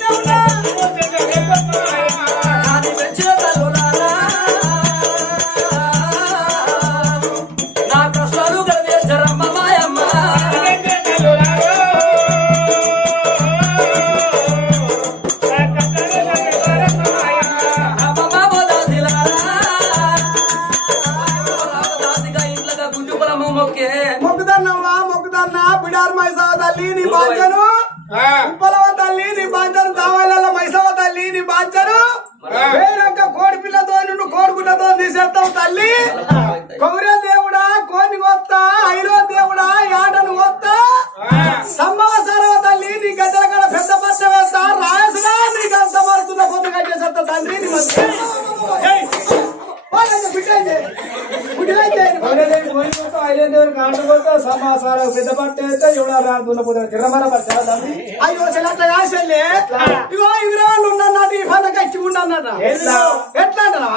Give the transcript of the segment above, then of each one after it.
no, no. ఐరో దేవుడా యాటను వస్తా సంవత్సరం తల్లి నీ గద్దెల కాడ పెద్ద పచ్చ వేస్తా. రాయసులా నీకు అంత మరుతున్న పొద్దు కట్టేసేస్తా తండ్రి నీ మంచి. సమాసారం పెద్ద పట్ట ఎవడా కిరమర అయ్యో చెల్లెట్ల కాసెళ్ళే ఇగో ఈ పండగ ఇచ్చి ఉండన్నట ఎట్లా? ఎట్లా అంటారా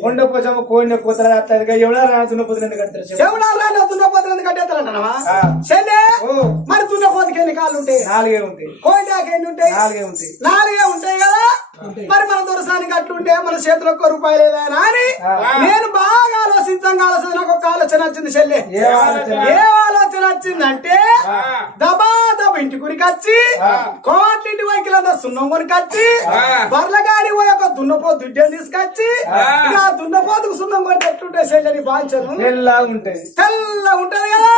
ಗುಂಡ ಪೂಜ ಕೋಣ ಕೂತ್ರ ಎವಳ ರಾಣ ತುಂಡ ಪೂತ್ರ ಕಟ್ಟಿರ್ಸಿ ಎವಳ ರಾಣ ತುಂಡ ಪೂತ್ರ ಕಟ್ಟಿರ್ತಾರ కాళ్ళు ఉంటాయి నాలుగే ఉంటాయి కోయిలాకి ఎన్ని ఉంటాయి నాలుగే ఉంటాయి నాలుగే ఉంటాయి కదా మరి మన దొరసానికి అట్లుంటే మన చేతిలో ఒక్క లేదని అని. నేను బాగా ఆలోచించంగా ఆలోచన నాకు ఒక ఆలోచన వచ్చింది చెల్లె ఏ ఆలోచన? వచ్చిందంటే. దబా దబ ఇంటి గురికొచ్చి ఆ. కోట్లింటి వైకిలంతా సున్నం కొనికొచ్చి. బర్లగాడి పోయి ఒక దున్నపోతు దుడ్డని తీసుకొచ్చి ఆ. ఇక ఆ దున్నపోతుకు సున్నం కొట్టి ఎట్లుంటే చెల్లెని బాంచను నెల్లా ఉంటాయి తెల్ల ఉంటది కదా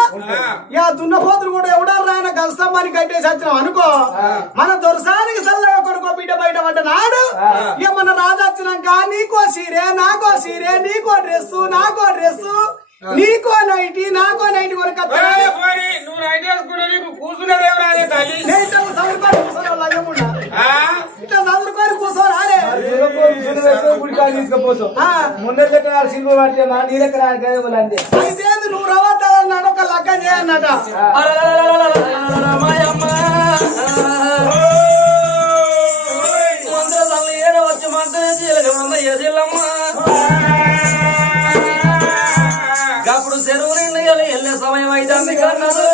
ఇక దున్నపోతులు కూడా ఎవడారు రాయన గల్సమ్మని కట్టేసి వచ్చినాం అనుకో. మన దొరసానికి సల్లగా కొడుకో బిడ్డ బయట పడ్డ నాడు ఆ. ఇక మన రాజు వచ్చినాక నీకో సీరే నాకో సీరే నీకో డ్రెస్ నాకో డ్రెస్ నీకో నైటి నాకో నైటి కొరకు నువ్వు నైట్ వేసుకుంటే నీకు కూర్చున్నదేం రాదే తల్లి నేను ఇట్లా చదువుకొని కూర్చోవాలి లయ్యముండా. ఆ? ఇట్లా చదువుకొని కూర్చోరాలే. మొన్న లెక్క సిల్వ పడితే మా నీ లెక్క అంతే అయితే నువ్వు రవ్వతాలన్నాడు అలాగే అన్నట అప్పుడు చెరువు నిండు వెళ్ళే సమయం అయితే కన్నదు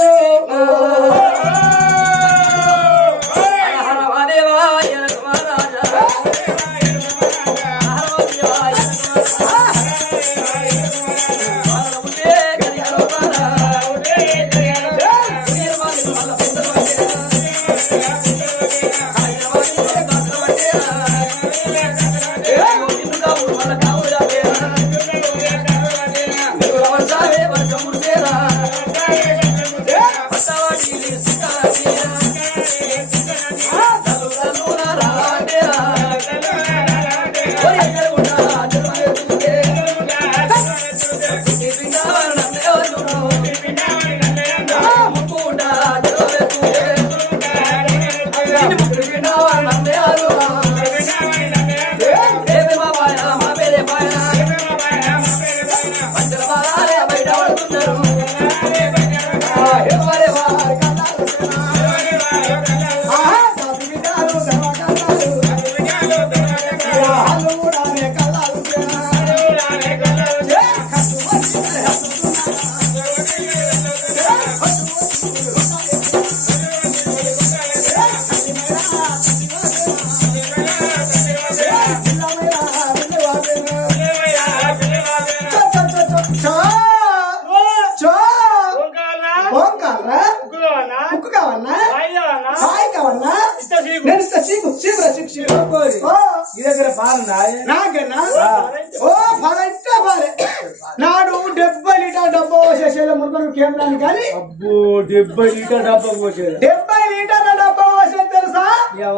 డెబ్బై లీటర్ డబ్బా పోసేది. డెబ్బై లీటర్ల డబ్బా పోసేది తెలుసా?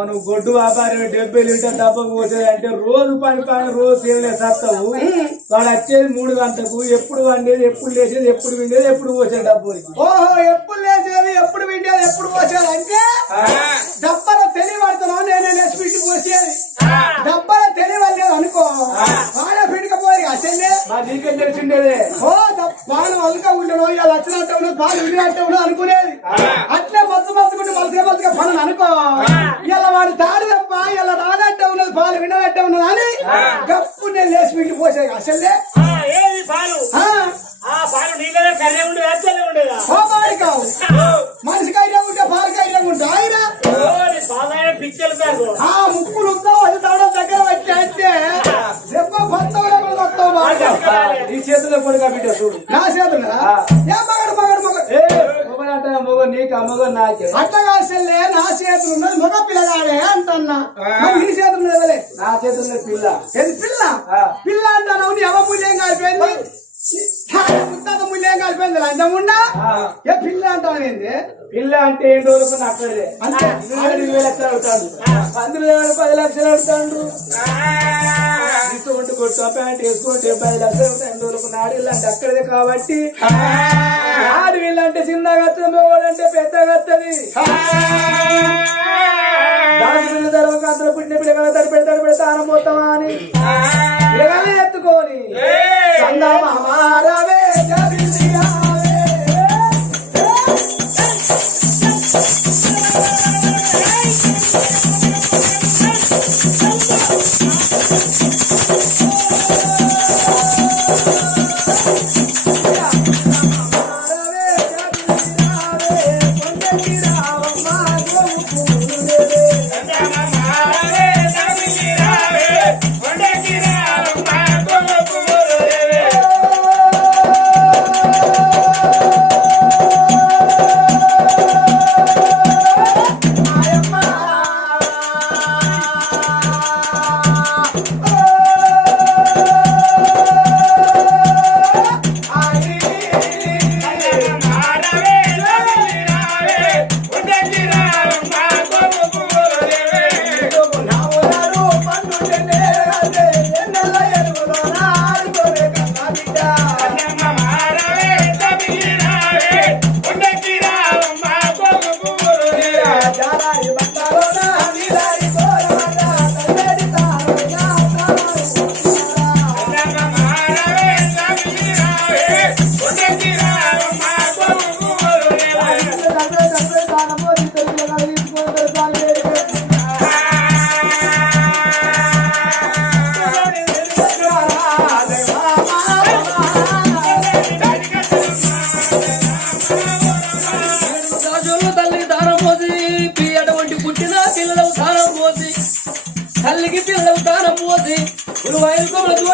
నువ్వు గొడ్డు వ్యాపారి డెబ్బై లీటర్ డబ్బా పోసేది అంటే రోజు పని పని రోజు సేవలే సత్తావు. వాడు వచ్చేది మూడు గంటలకు ఎప్పుడు వండేది ఎప్పుడు లేచేది ఎప్పుడు విండేది ఎప్పుడు పోసేది డబ్బు ఓహో ఎప్పుడు లేచేది ఎప్పుడు వింటేది ఎప్పుడు పోసేది అంటే డబ్బల తెలియబడుతున్నావు నేనే నెక్స్ట్ పోసేది. డబ్బల తెలియలేదు అనుకో. బాగా మరి అసలే ఓ లక్షణ ఉండదు పాలు ఉండి అనుకునేది. అట్లే మచ్చ మచ్చకుంటే మలసే మచ్చగా పనులు అనుకో. ఇలా వాడు తాడు ఇలా ఉన్నది పాలు వినదంటే ఉన్నది అని గప్పు నేను లేచి వీళ్ళు పోసేది అసలే ఆ ఉండేది? మనిషికి అయినా ఉంటే పాలకి అయినా ఉంటే ఆయన. ఆ ముక్కులు ఉందా చేతిలో కొడుక బిడ్డ చూడు. నా చేతులు మగడు మగడు మగడు? ఏ మొగడంటే మొగ నీకు ఆ మొగ నాకే. అట్టగా చెల్లె నా చేతులు ఉన్నది మగ పిల్లగాడే అంటన్నా. నీ చేతులు నా చేతుల్లో పిల్ల. ఏది పిల్ల. పిల్ల అంటాను నీ కలిపోయింది. ముత్తాత మూల్యం లంచముండా ఆ. ఏ పిల్ల పిల్ల అంటే ఏడు రోజులకు అక్కడే లక్షలు అవుతాడు అందులో పది లక్షలు అవుతాడు తీసుకుంటూ కొట్టు ప్యాంట్ వేసుకుంటే పది లక్షలు అవుతాయి రోజులకు అంటే అక్కడే కాబట్టి. ఆడు వీళ్ళంటే చిన్నగా పెద్దగా వస్తుంది. దాని తర్వాత అందులో పుట్టిన పిల్లగా తడి పెడతాడు పెడతా అని. పిల్లగానే ఎత్తుకొని. Thank you.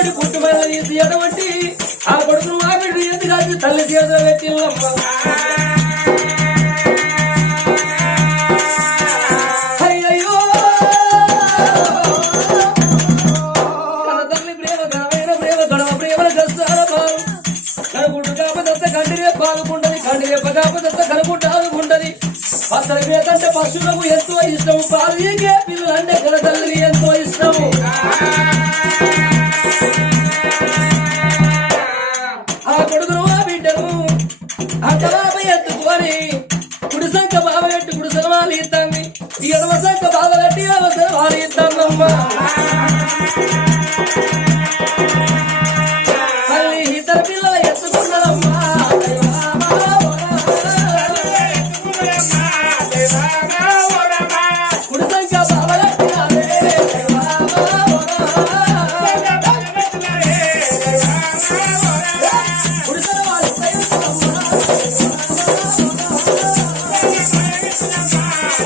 గురువాయిల కొమ్మల తోటి పుట్టుమైన తీసి అటువంటి ఆ కొడుకును మా బిడ్డ ఎందుకు తల్లి చేతిలో పెట్టిల్లమ్మ అయ్యయ్యో! కన తల్లి ప్రేమ ఘనమైన ప్రేమ గడవ ప్రేమల కష్టాల పాలు కనుకుంటు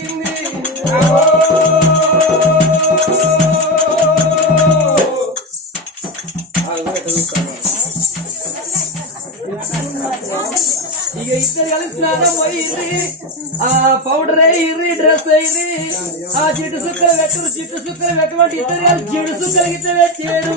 కొడుకులు ఇక ఇద్దరు కలిసి స్నానం పోయింది ఆ పౌడర్ అయ్యి డ్రెస్ అయ్యి ఆ జిడ్డు సుక్కలు పెట్టరు జిడ్డు సుక్కలు పెట్టమంటే ఇద్దరు కలిసి జిడ్డు సుక్కలు పెట్టారు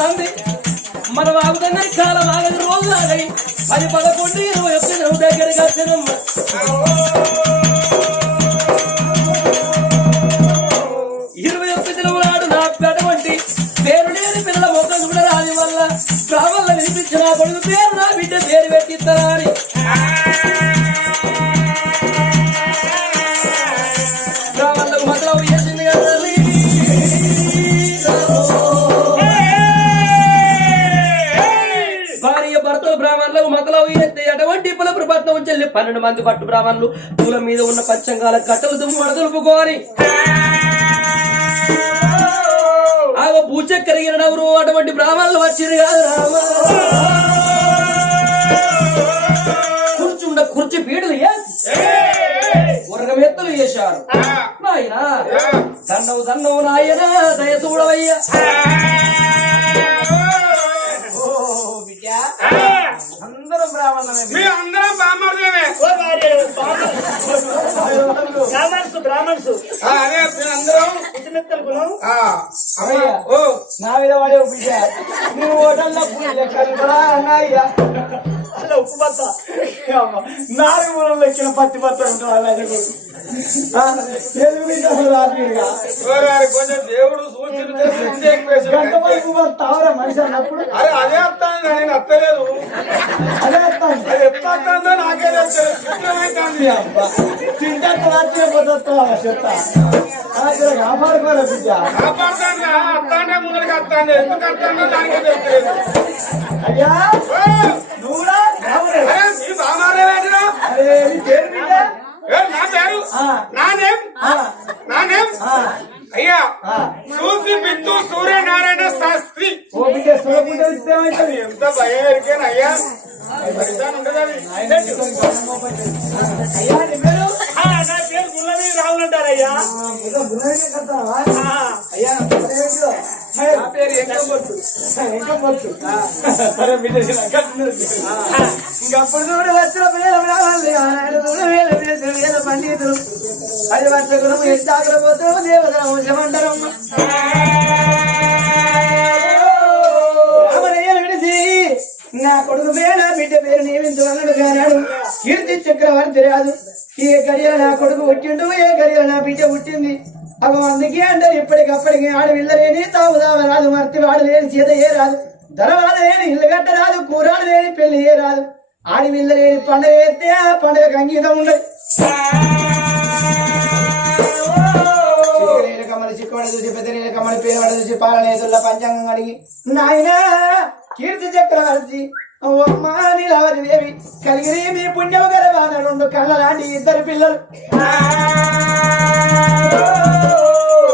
సంది మనం ఆగుతున్న కాలం ఆగదు రోజు ఆగయి అది పదకొండు ఇరవై ఒక్క దగ్గరగా దగ్గరికి చెల్లి పన్నెండు మంది పట్టు బ్రాహ్మణులు పూల మీద ఉన్న పంచంగాల కట్టలు దుమ్ము వడదులుపుకోని ఆగో పూచక్కర ఇరడవరు అటువంటి బ్రాహ్మణులు వచ్చిరు కాదు రామ. కూర్చుండ కుర్చీ పీడలు ఉరగమెత్తలు చేశారు. నాయన దండవు దండవు నాయన దయ చూడవయ్యా. అందరం బ్రాహ్మణమే మీ అందరం బామ్మర్దమే బ్రాహ్మణ్స్ బ్రాహ్మణ్స్ ఆ, అదే అందరం. పుట్టినెత్తలు కులం ఓ. నా మీద బిడ్డ. నువ్వు హోటల్లో లెక్కలు కూడా అన్నాయ్యా అలా ఉప్పు బత్త నాలుగు మూలం లెక్కిన పత్తి బత్త ఉంటావు అలా కొంచెం దేవుడు మనిషి అన్నప్పుడు? అరే అదే నేను వస్తలేదు అదే వస్తాను అది నాకే తెలుసు. శుక్రమైతుంది తింటే రాత్రి పోతా చెప్తా కాపాడుకోరా బిడ్డ. కాపాడుతాను వస్తానే ముందరికి వస్తాను ఎందుకు వస్తానో దానికే తెలుస్తలేదు అయ్యా! అది వర్షకులము ఎత్తాకుల పోతాము దేవతల వంశమంటారమ్మ నా కొడుకు పేరు బిడ్డ పేరు నియమించమన్నాడు కానాడు కీర్తి చక్రవర్తి రాదు ఏ గడియల నా కొడుకు పుట్టిండు ఏ గడియల నా బిడ్డ పుట్టింది? అవ అందుకే అంటారు ఇప్పటికప్పటికి ఆడవిల్లలేని తాగుదావ రాదు మర్తి వాడు లేని చేత ఏ రాదు ధరవాద లేని ఇల్లు గట్ట రాదు కూరాడు లేని పెళ్ళి ఏ రాదు ఆడవిల్ల లేని పండగ ఎత్తే ఆ పండగకు అంగీతం ఉండదు. చిక్కుబడి చూసి పెద్దలేని కమ్మలు పేరువాడు చూసి పాలనేతుల పంచాంగం అడిగి నాయనా కీర్తి చక్రవర్తి అమ్మా నీలవరి దేవి కలిగిరి మీ పుణ్యము గలవాన రెండు కళ్ళ లాంటి ఇద్దరు పిల్లలు.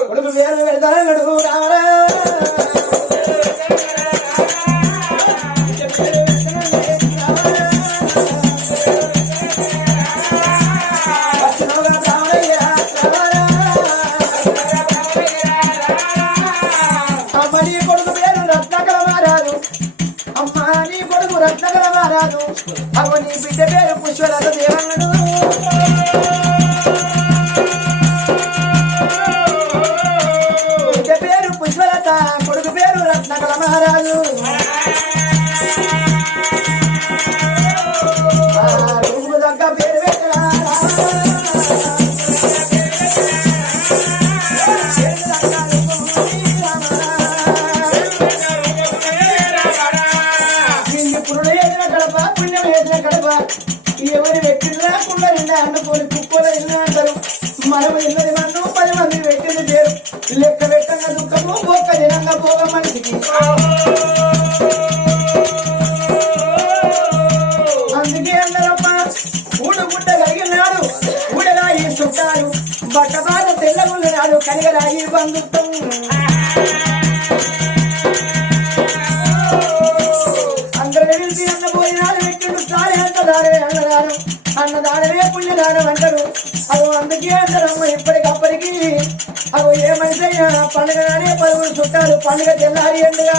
కొడుకు పేరు పెడతాను గడుగు రావరా అవని బిడ్డ పేరు పుష్పలత దేవన్నడు బంధుత్వం. అందరూ పిలిచి అన్న పోయినాడు వ్యక్తులు సారి అంటదారే అన్నదానం. అన్నదానమే పుణ్యదానం అంటారు. అవి అందుకే అంటారమ్మ ఇప్పటికప్పటికి అవి ఏ మనిషి అయినా పండుగ నాడే పలువురు చుట్టాలు పండుగ తెల్లారి ఎండుగా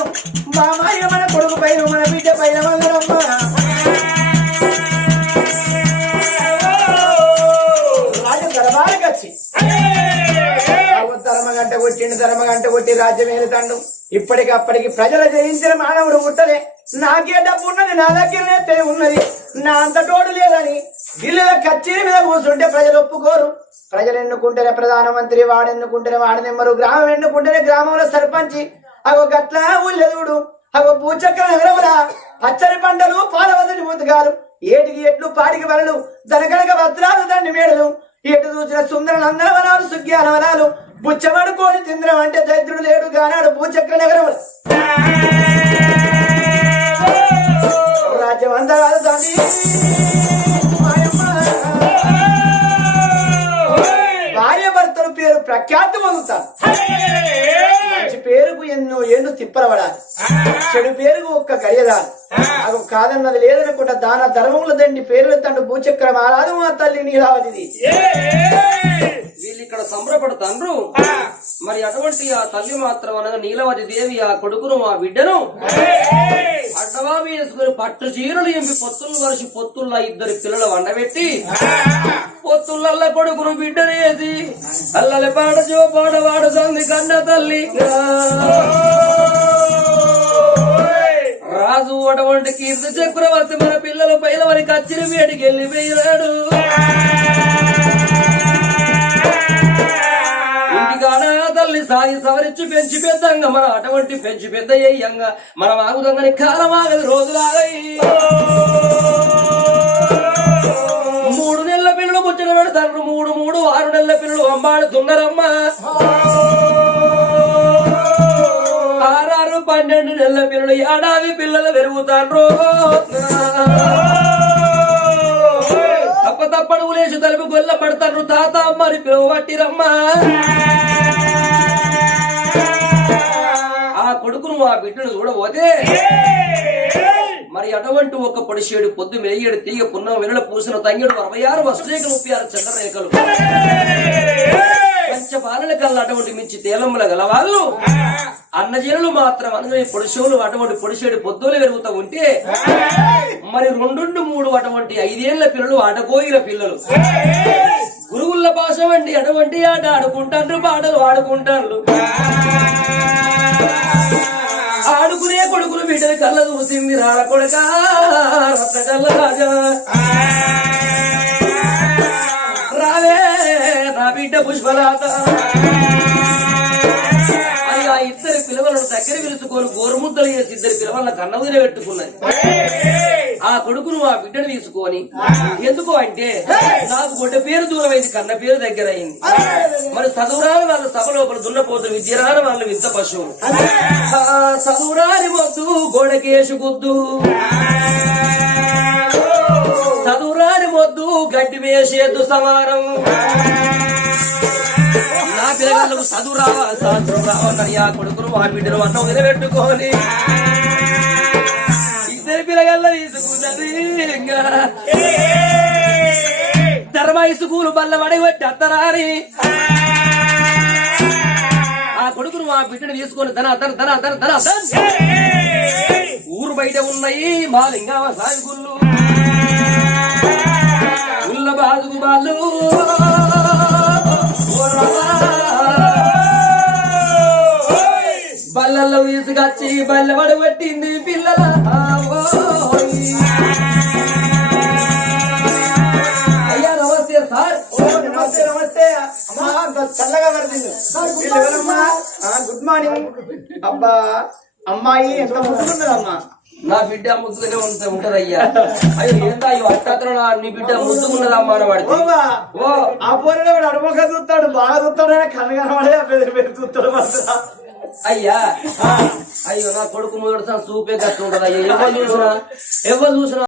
ధర్మగంట కొట్టిండు ధర్మగంట కొట్టి రాజ్యం ఇప్పటికి అప్పటికి ప్రజలు జయించిన మానవుడు ముట్టలే నాకే డబ్బు ఉన్నది నా దగ్గరనే ఉన్నది. నా అంత తోడు లేదని ఢిల్లీలో కచ్చేరి మీద కూర్చుంటే ప్రజలు ఒప్పుకోరు. ప్రజలు ఎన్నుకుంటేనే ప్రధానమంత్రి వాడు ఎన్నుకుంటేనే వాడు నెంబరు గ్రామం ఎన్నుకుంటేనే గ్రామంలో సర్పంచి. అగో గట్ల ఊళ్ళెదుడు అగో భూచక్ర నగరమురా పచ్చని పంటలు పాలవదని ముతకాలు ఏటికి ఎట్లు పాడికి వలలు? దనకనక వస్త్రాలు దండి మేడలు. ఎటు చూసిన సుందర నందనవనాలు సుగ్యాల వనాలు బుచ్చమడుకోని తింద్రం అంటే దరిద్రుడు లేడు గానాడు భూచక్ర నగరం రాజ్యం అంతా కాదు తండ్రి భార్య భర్తల పేరు ప్రఖ్యాతి పొందుతారు మంచి పేరుకు ఎన్నో ఏళ్ళు తిప్పలబడాలి చెడు పేరుకు ఒక్క గడియదాలి అది కాదన్నది లేదనుకుంటా దాన ధర్మముల దండి పేర్లు తండ్రి భూచక్రం ఆరాధం మా తల్లి నీలావతిది. వీళ్ళు ఇక్కడ సంబరపడతాండ్రు. మరి అటువంటి ఆ తల్లి మాత్రం అనగా నీలవతి దేవి ఆ కొడుకును మా బిడ్డను అడ్డవా వేసుకుని పట్టు చీరలు ఎంపి పొత్తులు వరిసి పొత్తుల్లో ఇద్దరు పిల్లలు వండబెట్టి పొత్తులల్ల కొడుకును బిడ్డనేసి అల్లలి పాడ జో పాడ వాడుతుంది కన్న తల్లి. రాజు అటువంటి కీర్తి చక్రవర్తి మన పిల్లల పైన మరి కచ్చిరి వేడికి వెళ్ళిపోయినాడు తల్లి సాగి సవరించి పెంచి పెద్దంగా మన అటువంటి పెంచి పెద్ద అయ్యంగా మనం ఆగుదంగని కాలం ఆగదు రోజులాగయి మూడు నెలల పిల్లలు పుట్టిన పెడతారు మూడు మూడు ఆరు నెలల పిల్లలు అమ్మాడుతున్నారమ్మా పన్నెండు నెలల పిల్లలు ఏడాది పిల్లలు పెరుగుతాండ్రు తప్ప తప్పడు లేచి తలుపు గొల్ల పడతారు. తాత అమ్మని పిలువబట్టిరమ్మా ఆ కొడుకును ఆ బిడ్డను చూడబోతే మరి అటువంటి ఒక పొడిసేడు పొద్దు మెయ్యేడు తీగ పున్నం వెనుల పూసిన తంగిడు అరవై ఆరు వస్తురేఖలు ముప్పై ఆరు చంద్రరేఖలు. పంచపాలన కల్లా అటువంటి మించి తేలమ్మల గల వాళ్ళు అన్నజనులు మాత్రం అందులో పొడిషోలు అటువంటి పొడిషేడు పొద్దులు పెరుగుతూ ఉంటే మరి రెండు మూడు అటువంటి ఐదేళ్ళ పిల్లలు అడకోయిల పిల్లలు. గురువుల భాష వంటి అటువంటి ఆట ఆడుకుంటారు పాటలు ఆడుకుంటారు ఆడుకునే కొడుకులు బిడ్డలు కళ్ళ చూసింది రాడ కొడక రాజా. బిడ్డ పుష్పలాత. అని ఆ ఇద్దరు పిల్లలను దగ్గర పిలుచుకొని గోరుముద్దలు చేసి ఇద్దరు పిల్లల కన్న పెట్టుకున్నది. ఆ కొడుకును ఆ బిడ్డను తీసుకొని ఎందుకు అంటే నాకు గొడ్డ పేరు దూరమైంది కన్న పేరు దగ్గర అయింది. మరి చదువురాని వాళ్ళ సభ లోపల దున్నపోతులు విద్యరాని వాళ్ళ వింత పశువులు చదువురాని మొద్దు గోడకేసు గుద్దు. చదువురాని మొద్దు గడ్డి వేసేద్దు సమానం. పిల్లగాళ్ళకు చదువు రావా శాస్త్రం రావాలయ్యా ఆ కొడుకును ఆ బిడ్డను అన్న వదిలిపెట్టుకొని ఇద్దరు పిల్లగాళ్ళ తీసుకున్నది ఇంకా స్కూలు బల్ల పడగొట్టి అత్తరాని. ఆ కొడుకును ఆ బిడ్డను తీసుకొని తన ధన తన ధన తన ఊరు బయట ఉన్నాయి మా లింగావ సాగుళ్ళు. ఉల్ల బాదుగు బాలు తీసుకొచ్చి బల్ల పడగొట్టింది పిల్లల. అయ్యా నమస్తే సార్. నమస్తే నమస్తే. చల్లగా పడుతుంది. గుడ్ మార్నింగ్ అబ్బా అమ్మాయి ఎంత ముట్టుకున్నదమ్మా నా బిడ్డ ముద్దుగానే ఉంట ఉంటదయ్యా. అయ్యో ఏంటో అయ్యో అట్టత్రం నా బిడ్డ ముద్దుకున్నదమ్మా అని వాడితే? ఓవా, ఓ. ఆ పోరిలో వాడు అడుమక చూస్తాడు బాగా చూస్తాడు పెద్ద చూస్తాడు. అయ్యా అయ్యో నా కొడుకు మొదటి చూపే కట్టు ఉంటది అయ్యా ఎవరు చూసినా? ఎవరు చూసినా?